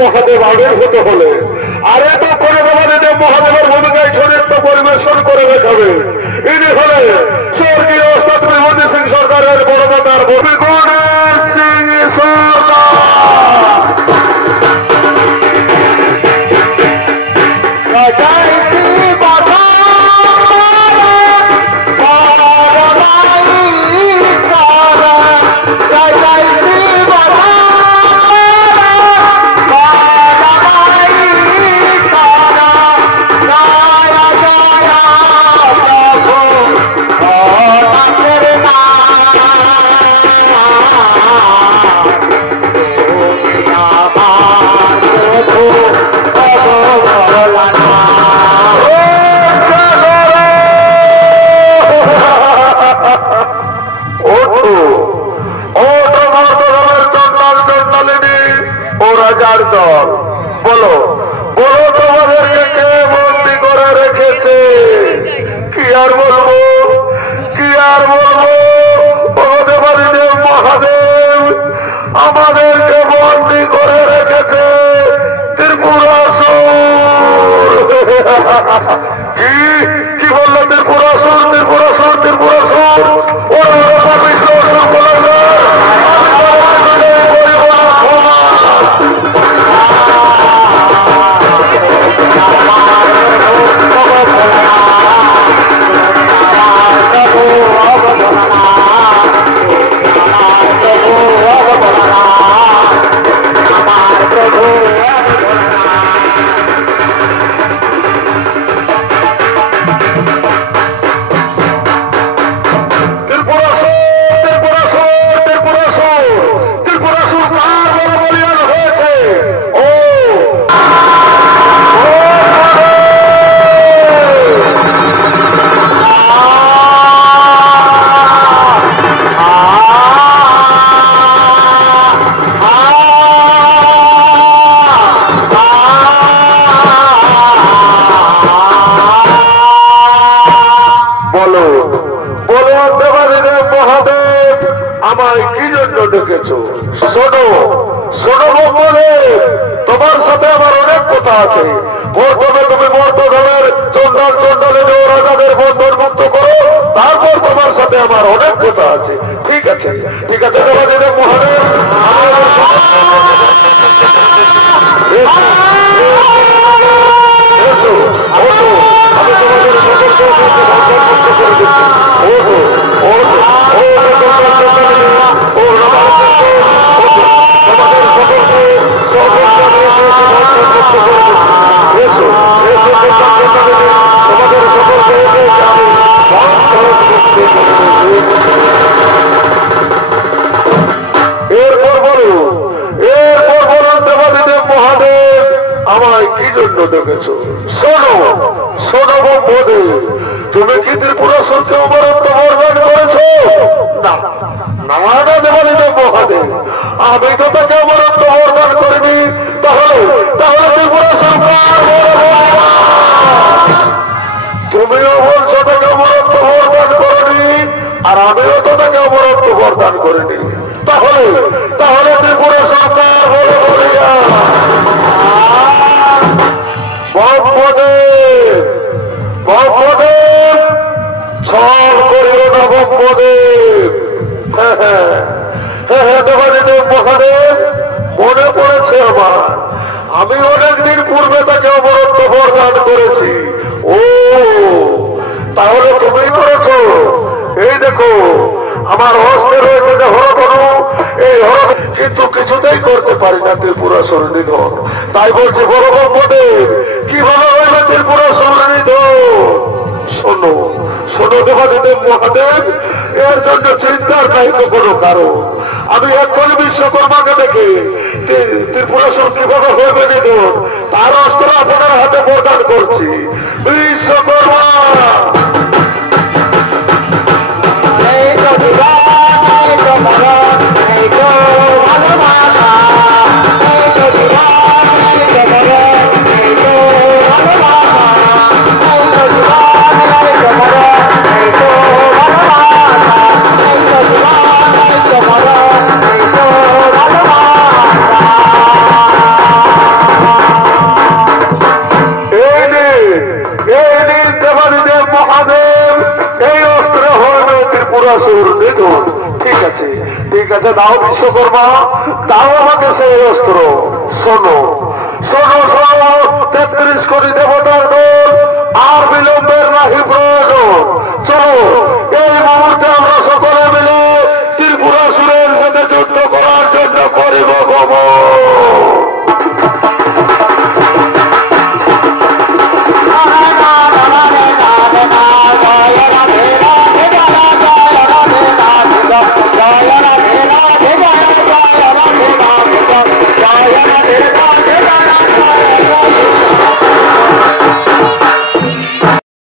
মহাদেব আবির্ভূত হলে আর এত করে দেবাদিদেব মহাদেবের ভূমিকায় চরিত্র পরিবেশন করে দেখাবে। ইনি হলে স্বর্গীয় শত্রুমতি সিং সরকারের বড়মাতার ভূমিগুণের সিং সরকার। বলো বলো তোমাদেরকে কে বন্দি করে রেখেছে? কি আর বলবো কি আর বলবো? দেবাদিদেব মহাদেব আমাদেরকে বন্দি করে রেখেছে ত্রিপুরাসুর। কি কি বললো? ত্রিপুরাসুর ত্রিপুরাসুর ত্রিপুরাসুর। ওরা তোমার সাথে আমার অনেক কথা আছে। প্রথমে তুমি মর্তধনের চন্ডাল চন্ডালে রাজাদের বন্ধন মুক্ত করো, তারপর তোমার সাথে আমার অনেক কথা আছে। ঠিক আছে ঠিক আছে দেবাদিদেব মহাদেব আমি তোমাদের সকলকে মুক্ত করে দিচ্ছি। এরপর বলুন দেবাদিদেব মহাদেব আমায় কি জন্য ডেকেছো? শোনো শোনো বোধে, তুমি কি ত্রিপুরাসুরকে উপরন্ত বরদান করেছো? না না দেবাদিদেব মহাদেব, আমি তো তাকে উপরন্ত বরদান করিনি। তাহলে তাহলে ত্রিপুরাসুর তুমিও বলছো তাকে উপরন্ত বরদান করিনি, আর আমিও তো তাকে উপরন্ত বরদান করিনি। তাহলে তাহলে ত্রিপুরা সরকার বলে বলিয়া বঙ্গদেব ছল করিও না বঙ্গদেব। দেবাদিদেব মহাদেব মনে পড়েছে আমার, আমি অনেকদিন পূর্বে তাকে অবরুদ্ধ বরদান করেছি। ও তাহলে তুমি করেছো? দেখো আমার হস্তে রয়েছে যে হরধনু, এই হরধনু কিন্তু কিছুতেই করতে পারি না ত্রিপুরাসুর নিধন। তাই বলছে বড় ব্রহ্মদেব কিভাবে হইবে ত্রিপুরাসুর নিধন? শোনো শোনো দেবাদিদেব মহাদেব, এর জন্য চিন্তার নাই তো কোনো কারণ। আমি এক্ষুনি বিশ্বকর্মাকে দেখে ত্রিপুরাসুর কিভাবে হইবে নিধন তার অস্ত্র আপনার হাতে প্রদান করছি। বিশ্বকর্মা ঠিক আছে ঠিক আছে, দাও বিশ্বকর্মা, দাও আমাকে সেই অস্ত্র। শোনো শোনো শোনো, 33 কোটি